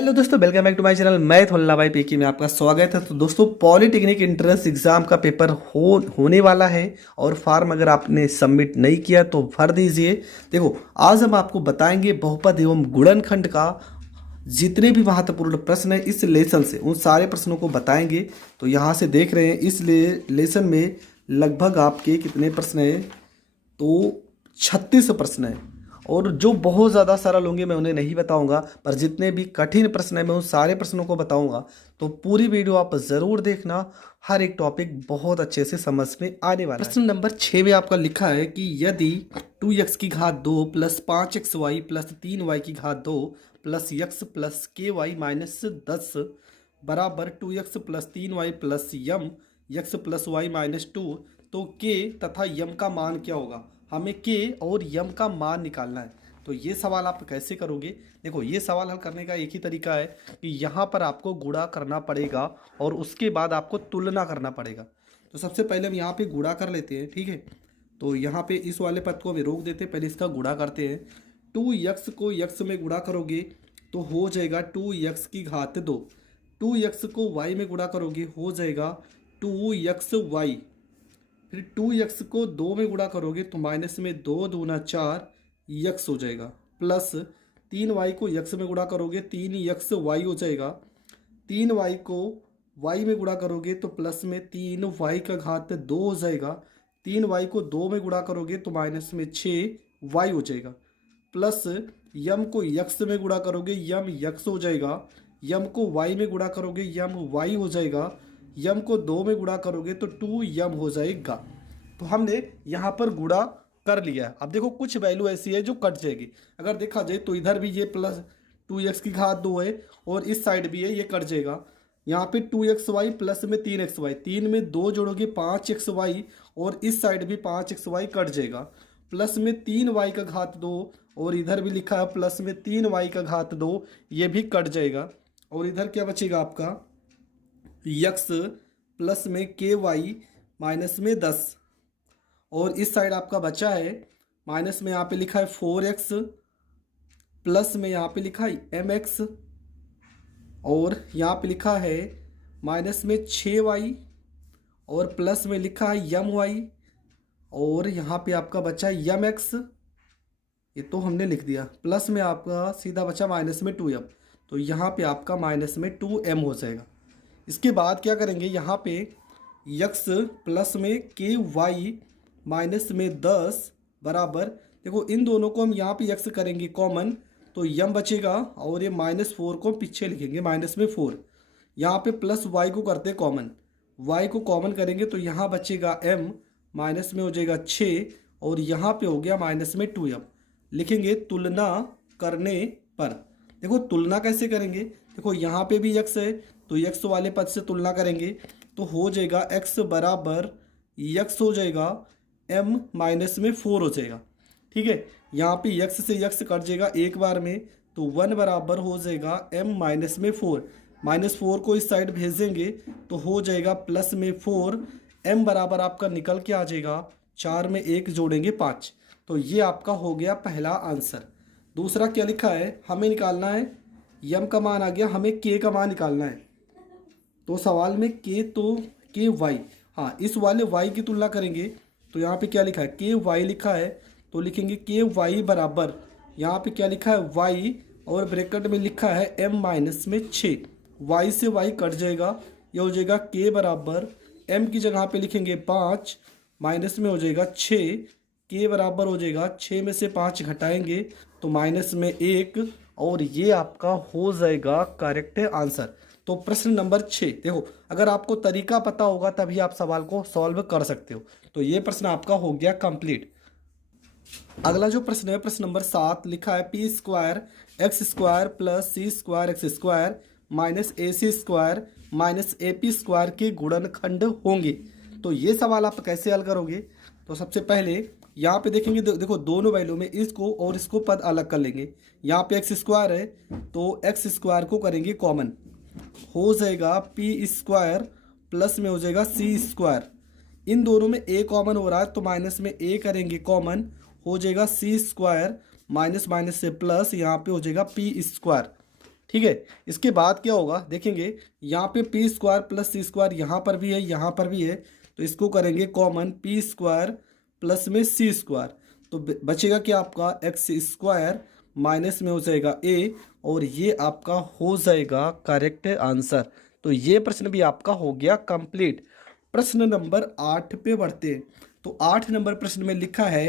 Hello दोस्तों, welcome back to my channel. मैं थोल्ला भाई पीकी में आपका स्वागत है। तो दोस्तों, पॉलिटेक्निक एंट्रेंस एग्जाम का पेपर होने वाला है और फॉर्म अगर आपने सबमिट नहीं किया तो भर दीजिए। देखो, आज हम आपको बताएंगे बहुपद एवं गुणनखंड का जितने भी महत्वपूर्ण प्रश्न है इस लेसन से, उन सारे प्रश्नों को बताएंगे। तो यहाँ से देख रहे हैं इस लेसन में लगभग आपके कितने प्रश्न हैं, तो 36 प्रश्न हैं। और जो बहुत ज़्यादा सरल होंगे मैं उन्हें नहीं बताऊंगा, पर जितने भी कठिन प्रश्न हैं मैं उन सारे प्रश्नों को बताऊंगा। तो पूरी वीडियो आप ज़रूर देखना, हर एक टॉपिक बहुत अच्छे से समझ में आने वाला है। प्रश्न नंबर 6 में आपका लिखा है कि यदि 2x की घात 2 प्लस 5xy प्लस 3y की घात 2 plus x plus ky minus 10 बराबर 2x प्लस 3y प्लस यम x प्लस वाई माइनस 2, तो k तथा यम का मान क्या होगा। हमें k और यम का मान निकालना है। तो ये सवाल आप कैसे करोगे। देखो, ये सवाल हल करने का एक ही तरीका है कि यहाँ पर आपको गुणा करना पड़ेगा और उसके बाद आपको तुलना करना पड़ेगा। तो सबसे पहले हम यहाँ पे गुणा कर लेते हैं, ठीक है। तो यहाँ पे इस वाले पद को हम रोक देते हैं, पहले इसका गुणा करते हैं। 2x को x में गुणा करोगे तो हो जाएगा 2x की घात 2। 2x को y में गुणा करोगे हो जाएगा 2xy। फिर 2x को 2 में गुणा करोगे तो माइनस में 2 दूना 4 x हो जाएगा, प्लस 3y को x में गुणा करोगे 3xy हो जाएगा। 3y को y में गुणा करोगे तो प्लस में 3y का घात 2 हो जाएगा। 3y को 2 में गुणा करोगे तो माइनस में 6y हो जाएगा, प्लस यम को x में गुणा करोगे यम x हो जाएगा। यम को y में गुणा करोगे यम y हो जाएगा। यम को 2 में गुणा करोगे तो 2m हो जाएगा। तो हमने यहाँ पर गुणा कर लिया है। अब देखो, कुछ वैल्यू ऐसी है जो कट जाएगी। अगर देखा जाए तो इधर भी ये प्लस 2x की घात 2 है और इस साइड भी है, ये कट जाएगा। यहाँ पे 2xy प्लस में 3xy, 3 में 2 जोड़ोगे 5xy और इस साइड भी 5xy कट जाएगा। प्लस में 3y का घात 2 और इधर भी लिखा है प्लस में 3y का घात 2, ये भी कट जाएगा। और इधर क्या बचेगा आपका x प्लस में ky माइनस में 10। और इस साइड आपका बचा है माइनस में, यहाँ पे लिखा है 4x प्लस में यहाँ पे लिखा है mx और यहाँ पे लिखा है माइनस में 6y और प्लस में लिखा है my और यहाँ पे आपका बचा है mx। ये तो हमने लिख दिया, प्लस में आपका सीधा बचा माइनस में 2m, तो यहाँ पे आपका माइनस में 2m हो जाएगा। इसके बाद क्या करेंगे, यहाँ पे x प्लस में ky माइनस में 10 बराबर, देखो इन दोनों को हम यहाँ पे x करेंगे कॉमन तो यम बचेगा और ये -4 को पीछे लिखेंगे माइनस में 4। यहाँ पे प्लस y को करते कॉमन, y को कॉमन करेंगे तो यहाँ बचेगा m माइनस में हो जाएगा 6 और यहाँ पे हो गया माइनस में 2m। लिखेंगे तुलना करने पर। देखो तुलना कैसे करेंगे, देखो यहाँ पे भी x है तो x वाले पद से तुलना करेंगे तो हो जाएगा x बराबर x हो जाएगा m माइनस में 4 हो जाएगा, ठीक है। यहाँ पे x से x कट जाएगा एक बार में तो 1 बराबर हो जाएगा m माइनस में 4। -4 को इस साइड भेजेंगे तो हो जाएगा प्लस में 4। m बराबर आपका निकल के आ जाएगा 4 में 1 जोड़ेंगे 5। तो ये आपका हो गया पहला आंसर। दूसरा क्या लिखा है, हमें निकालना है यम का मान आ गया, हमें के का मान निकालना है। तो सवाल में के तो के वाई, हाँ इस वाले वाई की तुलना करेंगे तो यहाँ पे क्या लिखा है के वाई लिखा है तो लिखेंगे के वाई बराबर, यहाँ पे क्या लिखा है वाई और ब्रैकेट में लिखा है m माइनस में 6। वाई से वाई कट जाएगा, ये हो जाएगा के बराबर m की जगह पे लिखेंगे 5 माइनस में हो जाएगा 6। के बराबर हो जाएगा 6 में से 5 घटाएंगे तो माइनस में 1 और ये आपका हो जाएगा करेक्ट आंसर। तो प्रश्न नंबर 6, देखो अगर आपको तरीका पता होगा तभी आप सवाल को सॉल्व कर सकते हो। तो ये प्रश्न आपका हो गया कंप्लीट। अगला जो प्रश्न है प्रश्न नंबर 7, लिखा है p square x square plus c square x square minus a c square minus a p square के गुणनखंड होंगे। तो ये सवाल आप कैसे हल करोगे, तो सबसे पहले यहाँ पे देखेंगे, देखो दोनों वैल्यू में इसको और इसको पद अलग कर लेंगे। यहाँ पे एक्स स्क्वायर है तो एक्स स्क्वायर को करेंगे कॉमन, हो जाएगा पी स्क्वायर प्लस में हो जाएगा सी स्क्वायर। इन दोनों में ए कॉमन हो रहा है तो माइनस में ए करेंगे कॉमन, हो जाएगा सी स्क्वायर माइनस माइनस से प्लस, यहाँ पे हो जाएगा पी स्क्वायर। ठीक है। इसके बाद क्या होगा देखेंगे, यहाँ पे P square plus c square यहाँ पर भी है, यहाँ पर भी है, तो इसको करेंगे कॉमन, पी स्क्वायर प्लस में सी स्क्वायर, तो बचेगा क्या आपका एक्स स्क्वायर, माइनस में हो जाएगा ए, और ये आपका हो जाएगा करेक्ट आंसर। तो ये प्रश्न भी आपका हो गया कंप्लीट। प्रश्न नंबर 8 पे बढ़ते हैं। तो 8 नंबर प्रश्न में लिखा है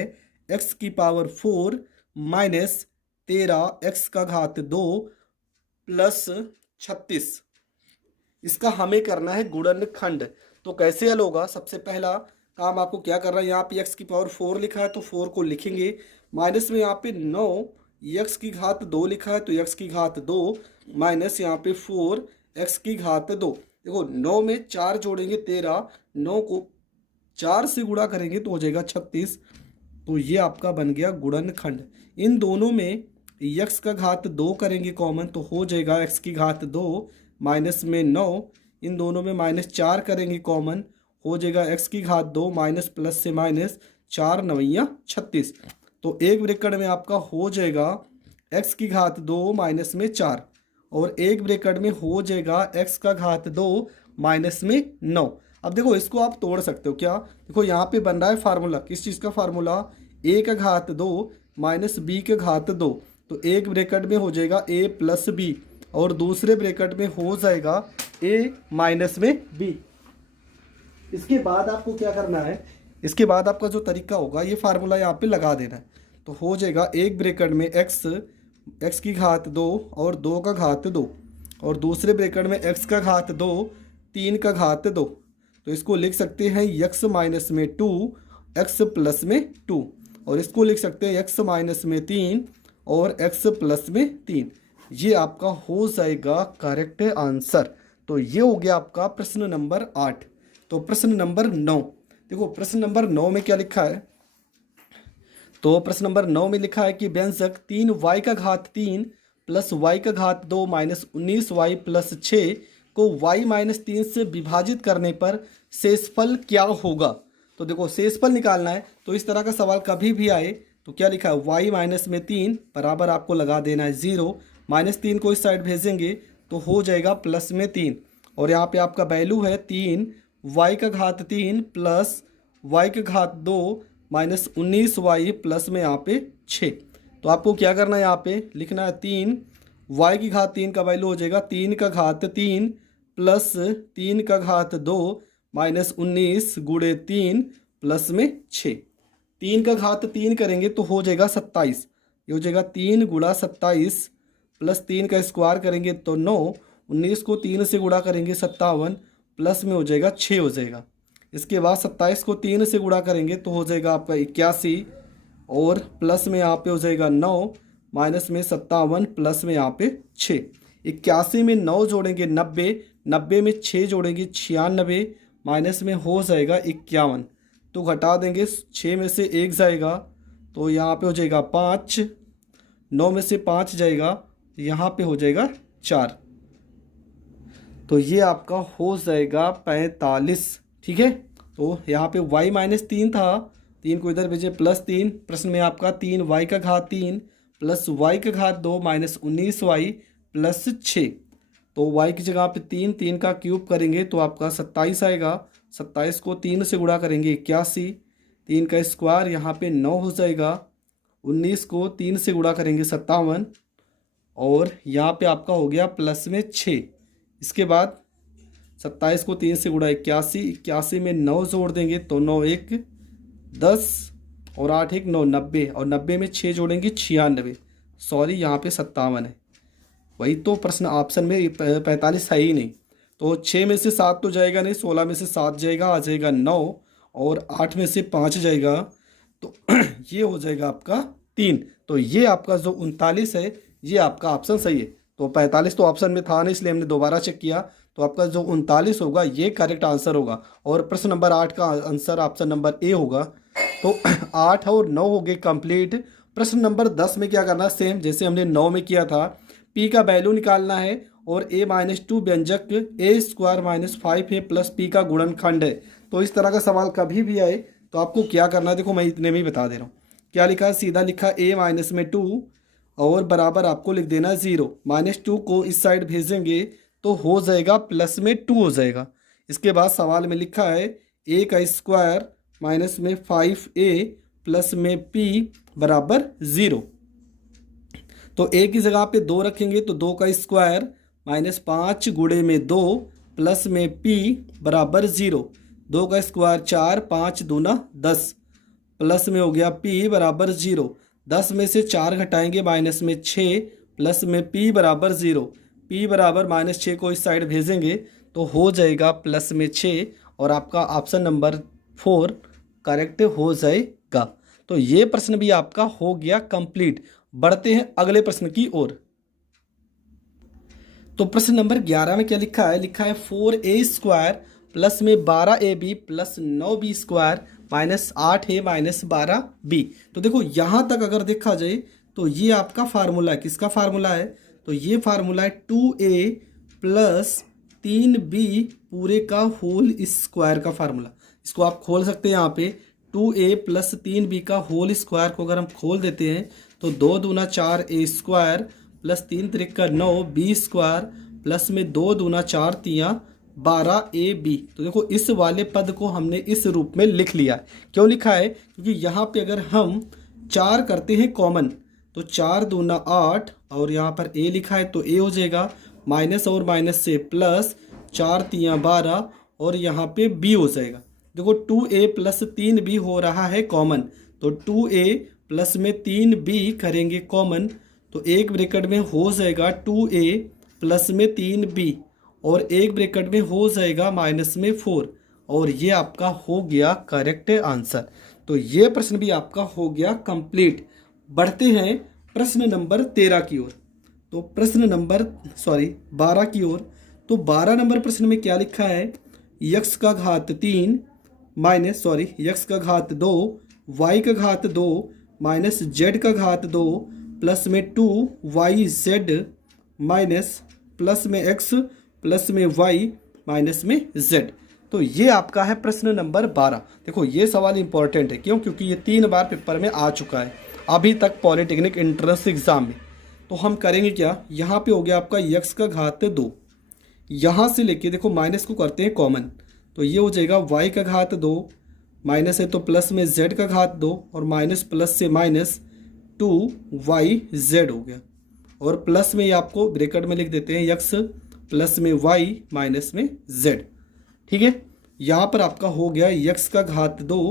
एक्स की पावर 4 माइनस 13 एक्स का घात 2 प्लस 36, इसका हमें करना है गुणनखंड। तो कैसे हल होगा, सबसे पहला काम आपको क्या करना है, यहाँ पे एक्स की पावर 4 लिखा है तो 4 को लिखेंगे, माइनस में यहाँ पे 9 एक्स की घात 2 लिखा है तो एक्स की घात 2 माइनस यहाँ पे 4 एक्स की घात 2। देखो 9 में 4 जोड़ेंगे 13, 9 को 4 से गुणा करेंगे तो हो जाएगा 36। तो ये आपका बन गया गुणनखंड। इन दोनों में एक्स का घात 2 करेंगे कॉमन तो हो जाएगा एक्स की घात 2 माइनस में 9, इन दोनों में माइनस 4 करेंगे कॉमन, हो जाएगा एक्स की घात 2 माइनस प्लस से माइनस, 4 9 36। तो एक ब्रैकेट में आपका हो जाएगा एक्स की घात 2 माइनस में 4, और एक ब्रैकेट में हो जाएगा एक्स का घात 2 माइनस में 9। अब देखो इसको आप तोड़ सकते हो क्या, देखो यहाँ पे बन रहा है फार्मूला, किस चीज़ का फार्मूला, ए का घात 2 माइनस बी का घात 2, तो एक ब्रैकेट में हो जाएगा ए प्लस बी, और दूसरे ब्रैकेट में हो जाएगा ए माइनस में बी। इसके बाद आपको क्या करना है, इसके बाद आपका जो तरीका होगा ये फार्मूला यहाँ पे लगा देना है, तो हो जाएगा एक ब्रैकेट में एक्स की घात 2 और 2 का घात 2, और दूसरे ब्रैकेट में एक्स का घात 2 3 का घात 2, तो इसको लिख सकते हैं एक्स माइनस में 2 एक्स प्लस में 2, और इसको लिख सकते हैं एक्स माइनस में 3 और एक्स प्लस में 3। ये आपका हो जाएगा करेक्ट आंसर। तो ये हो गया आपका प्रश्न नंबर 8। तो प्रश्न नंबर 9, देखो प्रश्न नंबर 9 में क्या लिखा है, तो प्रश्न नंबर 9 में लिखा है कि व्यंजक 3y का घात 3 प्लस y का घात 2 माइनस 19y प्लस 6 को y माइनस 3 से विभाजित करने पर शेषफल क्या होगा। तो देखो शेषफल निकालना है, तो इस तरह का सवाल कभी भी आए तो क्या लिखा है, y माइनस में 3 बराबर आपको लगा देना है 0, माइनस 3 को इस साइड भेजेंगे तो हो जाएगा प्लस में 3, और यहाँ पे आपका वैल्यू है 3 y का घात 3 प्लस y का घात 2 माइनस 19y प्लस में यहाँ पे 6। तो आपको क्या करना है, यहाँ पे लिखना है 3 y की घात 3 का वैल्यू हो जाएगा 3 का घात 3 प्लस 3 का घात 2 माइनस 19 गुणे 3 प्लस में 6। 3 का घात 3 करेंगे तो हो जाएगा 27, ये हो जाएगा 3 गुणा 27 प्लस 3 का स्क्वायर करेंगे तो 9, 19 को 3 से गुणा करेंगे 57 प्लस में हो जाएगा 6 हो जाएगा। इसके बाद 27 को 3 से गुणा करेंगे तो हो जाएगा आपका 81, और प्लस में यहाँ पे हो जाएगा 9 माइनस में 57 प्लस में यहाँ पे 6। 81 में 9 जोड़ेंगे 90, 90 में 6 जोड़ेंगे 96 माइनस में हो जाएगा 51, तो घटा देंगे 6 में से 1 जाएगा तो यहाँ पे हो जाएगा 5, 9 में से 5 जाएगा यहाँ पे हो जाएगा 4, तो ये आपका हो जाएगा 45। ठीक है, तो यहाँ पे y माइनस 3 था, 3 को इधर भेजे प्लस 3, प्रश्न में आपका 3 y का घात 3 प्लस y का घात 2 माइनस 19y प्लस 6, तो y की जगह पे 3, 3 का क्यूब करेंगे तो आपका 27 आएगा, 27 को 3 से गुणा करेंगे 81, 3 का स्क्वायर यहाँ पे 9 हो जाएगा, 19 को 3 से गुणा करेंगे 57, और यहाँ पे आपका हो गया प्लस में 6। इसके बाद 27 को 3 से गुणा 81, 81 में 9 जोड़ देंगे तो 9 1 10 और 8 1 9, 90, और 90 में 6 जोड़ेंगे 96, सॉरी यहाँ पे 57 है, वही तो प्रश्न ऑप्शन में 45 है ही नहीं, तो 6 में से 7 तो जाएगा नहीं, 16 में से 7 जाएगा, आ जाएगा 9, और 8 में से 5 जाएगा तो ये हो जाएगा आपका 3। तो ये आपका जो 39 है ये आपका ऑप्शन सही है। तो 45 तो ऑप्शन में था नहीं इसलिए हमने दोबारा चेक किया, तो आपका जो 39 होगा ये करेक्ट आंसर होगा, और प्रश्न नंबर 8 का आंसर ऑप्शन नंबर ए होगा। तो 8 और 9 हो गए कंप्लीट। प्रश्न नंबर 10 में क्या करना है, सेम जैसे हमने 9 में किया था, पी का वैल्यू निकालना है और a माइनस 2 व्यंजक ए स्क्वायर माइनस 5 है प्लस पी का गुणनखंड है। तो इस तरह का सवाल कभी भी आए तो आपको क्या करना है, देखो मैं इतने में ही बता दे रहा हूँ। क्या लिखा है, सीधा लिखा a माइनस में 2 और बराबर आपको लिख देना 0। -2 को इस साइड भेजेंगे तो हो जाएगा प्लस में 2 हो जाएगा। इसके बाद सवाल में लिखा है a का स्क्वायर माइनस में 5a प्लस में p बराबर 0। तो a की जगह पे 2 रखेंगे तो 2 का स्क्वायर -5 गुणे में 2 प्लस में p बराबर 0। 2 का स्क्वायर 4, 5 दूना 10 प्लस में हो गया p बराबर 0। 10 में से 4 घटाएंगे माइनस में 6 प्लस में p बराबर 0। p बराबर -6 को इस साइड भेजेंगे तो हो जाएगा प्लस में 6 और आपका ऑप्शन नंबर 4 करेक्ट हो जाएगा। तो ये प्रश्न भी आपका हो गया कंप्लीट। बढ़ते हैं अगले प्रश्न की ओर। तो प्रश्न नंबर 11 में क्या लिखा है? लिखा है 4a स्क्वायर प्लस में 12ab plus 9b square minus 8a minus 12b। तो देखो यहाँ तक अगर देखा जाए तो ये आपका फार्मूला है। किसका फार्मूला है? तो ये फार्मूला है 2a प्लस 3b पूरे का होल स्क्वायर का फार्मूला। इसको आप खोल सकते हैं यहाँ पे। 2a प्लस 3b का होल स्क्वायर को अगर हम खोल देते हैं तो 2 दूना 4a square plus 3 Trika 9 b square plus में 2 दूना 4 तिया 12ab। तो देखो इस वाले पद को हमने इस रूप में लिख लिया। क्यों लिखा है? क्योंकि यहाँ पे अगर हम 4 करते हैं कॉमन तो 4 दूना 8 और यहाँ पर a लिखा है तो a हो जाएगा माइनस और माइनस से प्लस 4 तिया 12 और यहाँ पे b हो जाएगा। देखो 2a प्लस 3b हो रहा है कॉमन तो 2a प्लस में 3b करेंगे कॉमन तो एक ब्रैकेट में हो जाएगा 2a प्लस में 3b और एक ब्रैकेट में हो जाएगा माइनस में 4 और ये आपका हो गया करेक्ट आंसर। तो ये प्रश्न भी आपका हो गया कंप्लीट। बढ़ते हैं प्रश्न नंबर 13 की ओर। तो प्रश्न नंबर 12 की ओर। तो 12 नंबर प्रश्न में क्या लिखा है? x का घात 3 माइनस x का घात 2 y का घात 2 माइनस z का घात 2 प्लस में 2yz माइनस प्लस में x प्लस में y माइनस में z। तो ये आपका है प्रश्न नंबर 12। देखो ये सवाल इंपॉर्टेंट है। क्यों? क्योंकि ये 3 बार पेपर में आ चुका है अभी तक पॉलिटेक्निक एंट्रेंस एग्जाम में। तो हम करेंगे क्या? यहाँ पे हो गया आपका x का घात 2, यहाँ से लेके देखो माइनस को करते हैं कॉमन तो ये हो जाएगा y का घात 2 माइनस है तो प्लस में z का घात 2 और माइनस प्लस से माइनस 2yz हो गया और प्लस में ये आपको ब्रैकेट में लिख देते हैं x प्लस में y माइनस में z। ठीक है, यहाँ पर आपका हो गया x का घात 2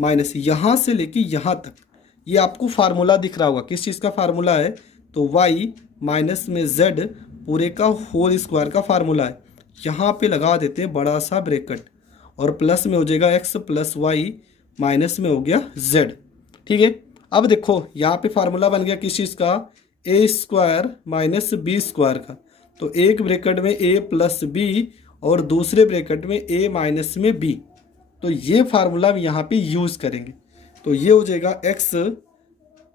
माइनस यहाँ से लेके यहाँ तक ये आपको फार्मूला दिख रहा होगा। किस चीज़ का फार्मूला है? तो y माइनस में z पूरे का होल स्क्वायर का फार्मूला है। यहाँ पे लगा देते हैं बड़ा सा ब्रैकेट और प्लस में हो जाएगा x प्लस y माइनस में हो गया z। ठीक है, अब देखो यहाँ पे फार्मूला बन गया किस चीज़ का? a square minus b square का। तो एक ब्रैकेट में a प्लस b और दूसरे ब्रैकेट में a माइनस में b। तो ये फार्मूला हम यहाँ पे यूज़ करेंगे। तो ये हो जाएगा x,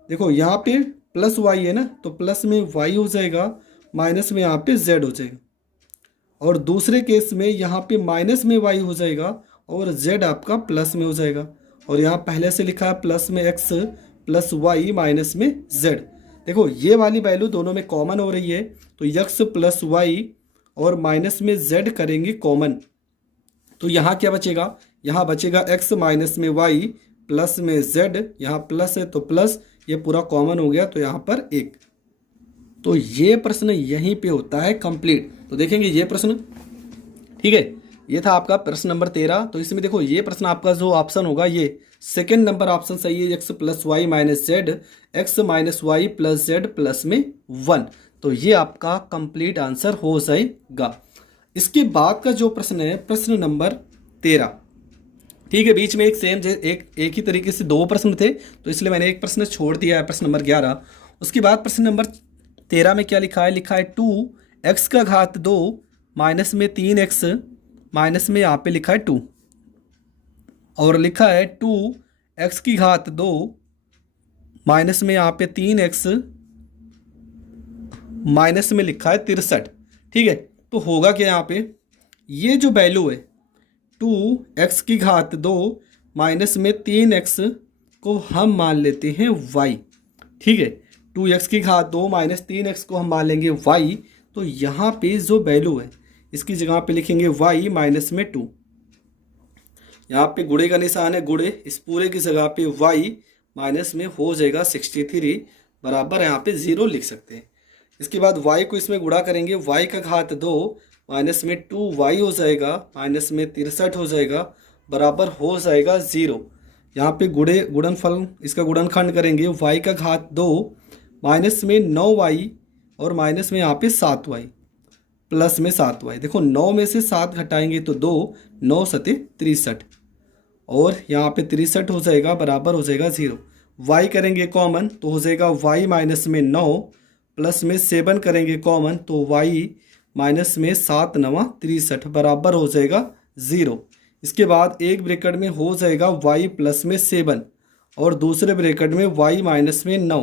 देखो यहाँ पे प्लस y है ना तो प्लस में y हो जाएगा माइनस में यहाँ पे z हो जाएगा और दूसरे केस में यहाँ पे माइनस में y हो जाएगा और z आपका प्लस में हो जाएगा और यहाँ पहले से लिखा है प्लस में x प्लस y माइनस में z। देखो ये वाली वैल्यू दोनों में कॉमन हो रही है तो x प्लस y और माइनस में z करेंगे कॉमन तो यहाँ क्या बचेगा? यहाँ बचेगा x माइनस में y प्लस में z। यहाँ प्लस है तो प्लस ये पूरा कॉमन हो गया तो यहाँ पर 1। तो ये प्रश्न यहीं पे होता है कंप्लीट। तो देखेंगे ये प्रश्न। ठीक है, ये था आपका प्रश्न नंबर 13। तो इसमें देखो ये प्रश्न आपका जो ऑप्शन होगा ये सेकंड नंबर ऑप्शन सही है, x plus y minus z, x minus y plus z plus में 1। तो ये आपका कंप्लीट आंसर हो जाएगा। इसके बाद का जो प्रश्न है प्रश्न नंबर 13। ठीक है, बीच में एक सेम एक ही तरीके से 2 प्रश्न थे तो इसलिए मैंने एक प्रश्न छोड़ दिया है, प्रश्न नंबर 11। उसके बाद प्रश्न नंबर 13 में क्या लिखा है? लिखा है 2x का घात 2 माइनस में 3x माइनस में यहाँ पे लिखा है 2 और लिखा है 2x की घात 2 माइनस में यहाँ पे 3x माइनस में लिखा है 63। ठीक है, तो होगा क्या यहाँ पे? ये जो वैल्यू है 2x की घात 2 माइनस में 3x को हम मान लेते हैं y। ठीक है, 2x की घात 2 माइनस 3x को हम मान लेंगे y। तो यहाँ पे जो वैल्यू है इसकी जगह पे लिखेंगे y माइनस में 2। यहाँ पे गुणे का निशान है, गुणे, इस पूरे की जगह पे y माइनस में हो जाएगा 63 बराबर यहाँ पे 0 लिख सकते हैं। इसके बाद y को इसमें गुणा करेंगे, y का घात 2 माइनस में 2y हो जाएगा, माइनस में 63 हो जाएगा बराबर हो जाएगा 0। यहाँ पे गुणनफल इसका गुणनखंड करेंगे, y का घात 2 माइनस में 9y और माइनस में यहाँ पे 7y प्लस में 7y। देखो 9 में से 7 घटाएंगे तो 2, 9 सते 63 और यहाँ पे 63 हो जाएगा बराबर हो जाएगा 0। y करेंगे कॉमन तो हो जाएगा y माइनस में 9 प्लस में 7 करेंगे कॉमन तो y माइनस में 7 9 63 बराबर हो जाएगा 0। इसके बाद एक ब्रैकेट में हो जाएगा y प्लस में 7 और दूसरे ब्रैकेट में y माइनस में 9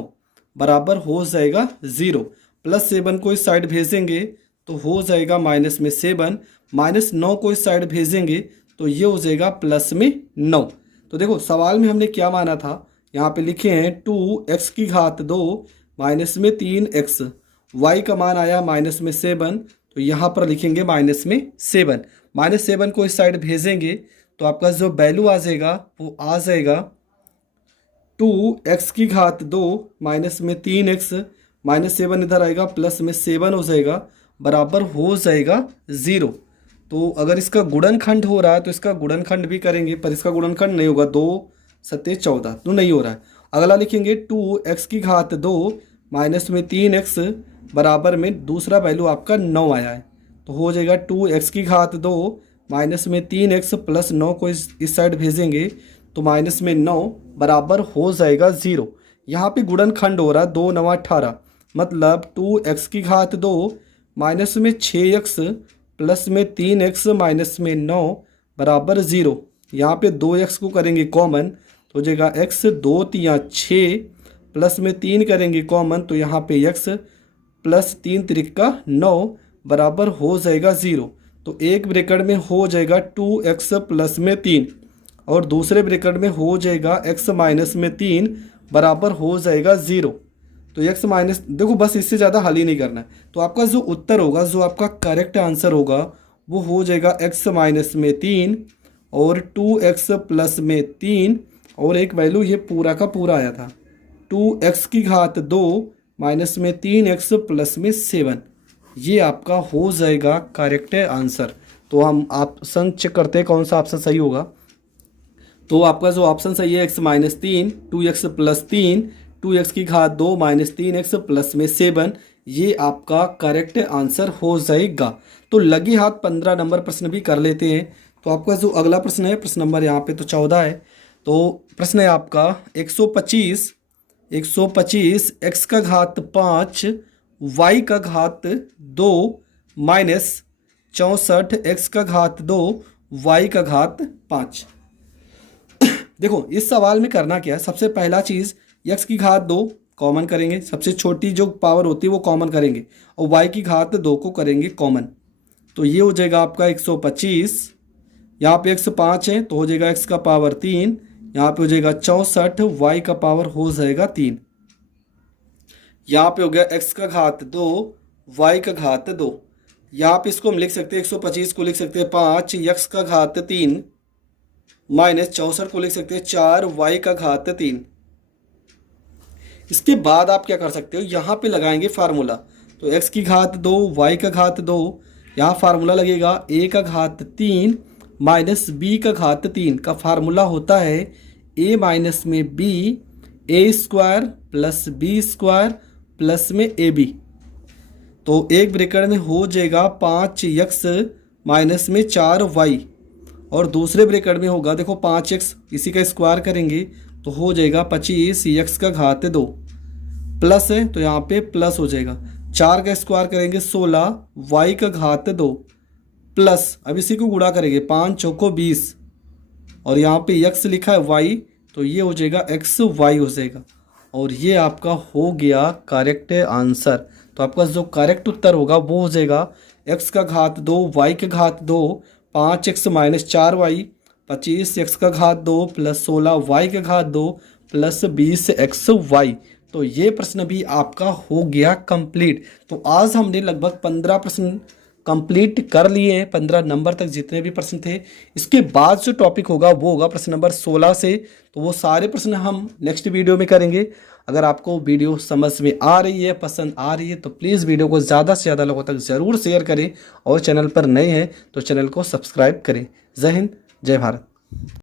बराबर हो जाएगा 0। प्लस 7 को इस साइड भेजेंगे तो हो जाएगा माइनस में 7, माइनस 9 को इस साइड भेजेंगे तो ये हो जाएगा प्लस में 9। तो देखो सवाल में हमने क्या माना था, यहाँ पे लिखे हैं 2x की घात 2 माइनस में 3x, y का मान आया माइनस में 7 तो यहाँ पर लिखेंगे माइनस में 7। माइनस 7 को इस साइड भेजेंगे तो आपका जो वैल्यू आ जाएगा वो आ जाएगा 2x की घात 2 माइनस में 3x, माइनस 7 इधर आएगा प्लस में 7 हो जाएगा बराबर हो जाएगा 0। तो अगर इसका गुणनखंड हो रहा है तो इसका गुणनखंड भी करेंगे, पर इसका गुणनखंड नहीं होगा, 2 सत्ते 14 तो नहीं हो रहा है। अगला लिखेंगे 2x की घात 2 माइनस में 3x बराबर में दूसरा वैल्यू आपका 9 आया है तो हो जाएगा 2x की घात 2 माइनस में 3x प्लस 9 को इस साइड भेजेंगे तो माइनस में 9 बराबर हो जाएगा 0। यहाँ पे गुणनखंड हो रहा है 2 9 18 मतलब 2x की घात 2 माइनस में 6x प्लस में 3x माइनस में 9 बराबर 0। यहाँ पे 2x को करेंगे कॉमन तो हो जाएगा x 2 3 6 प्लस में 3 करेंगे कॉमन तो यहाँ पे x प्लस 3 त्रिका 9 बराबर हो जाएगा 0। तो एक ब्रैकेट में हो जाएगा 2x प्लस में 3 और दूसरे ब्रैकेट में हो जाएगा x माइनस में 3 बराबर हो जाएगा 0। तो x माइनस, देखो बस इससे ज़्यादा हल ही नहीं करना है। तो आपका जो उत्तर होगा, जो आपका करेक्ट आंसर होगा वो हो जाएगा x माइनस में 3 और 2x प्लस में 3 और एक वैल्यू ये पूरा का पूरा आया था 2x की घात 2 माइनस में 3x प्लस में 7। ये आपका हो जाएगा करेक्ट आंसर। तो हम ऑप्शन चेक करते हैं कौन सा ऑप्शन सही होगा। तो आपका जो ऑप्शन सही है x minus 3, 2x plus 3, 2x की घात 2 माइनस 3x प्लस में 7, ये आपका करेक्ट आंसर हो जाएगा। तो लगी हाथ 15 नंबर प्रश्न भी कर लेते हैं। तो आपका जो अगला प्रश्न है, प्रश्न नंबर यहाँ पे तो 14 है। तो प्रश्न है आपका 125 x का घात 5 y का घात 2 माइनस 64 x का घात 2 y का घात 5। देखो इस सवाल में करना क्या है, सबसे पहला चीज़ x की घात 2 कॉमन करेंगे, सबसे छोटी जो पावर होती है वो कॉमन करेंगे और y की घात 2 को करेंगे कॉमन। तो ये हो जाएगा आपका 125, यहाँ पे x 5 है तो हो जाएगा x का पावर 3, यहाँ पे हो जाएगा 64, y का पावर हो जाएगा 3। यहाँ पे हो गया x का घात 2 y का घात 2। यहाँ पे इसको हम लिख सकते हैं 125 को लिख सकते हैं 5 x का घात 3 माइनस 64 को लिख सकते हैं 4 y का घात 3। इसके बाद आप क्या कर सकते हो, यहाँ पे लगाएंगे फार्मूला। तो x की घात 2 y का घात 2, यहाँ फार्मूला लगेगा a का घात 3 माइनस b का घात 3 का फार्मूला होता है a माइनस में b a square plus b square plus में ab। तो एक ब्रैकेट में हो जाएगा 5x माइनस में 4y और दूसरे ब्रैकेट में होगा देखो 5x, इसी का स्क्वायर करेंगे तो हो जाएगा 25 x का घात 2 प्लस है तो यहाँ पे प्लस हो जाएगा 4 का स्क्वायर करेंगे 16 y का घात 2 प्लस, अब इसी को गुणा करेंगे 5 चौको 20 और यहाँ पे x लिखा है y तो ये हो जाएगा x y हो जाएगा और ये आपका हो गया करेक्ट आंसर। तो आपका जो करेक्ट उत्तर होगा वो हो जाएगा x का घात 2 y के घात 2 5x माइनस 4y 25 x का घात 2 प्लस 16 y का घात 2 प्लस 20 xy तो ये प्रश्न भी आपका हो गया कंप्लीट। तो आज हमने लगभग 15 प्रश्न कंप्लीट कर लिए हैं, 15 नंबर तक जितने भी प्रश्न थे। इसके बाद जो टॉपिक होगा वो होगा प्रश्न नंबर 16 से। तो वो सारे प्रश्न हम नेक्स्ट वीडियो में करेंगे। अगर आपको वीडियो समझ में आ रही है, पसंद आ रही है, तो प्लीज़ वीडियो को ज़्यादा से ज़्यादा लोगों तक ज़रूर शेयर करें और चैनल पर नए हैं तो चैनल को सब्सक्राइब करें। जय हिंद, जय भारत।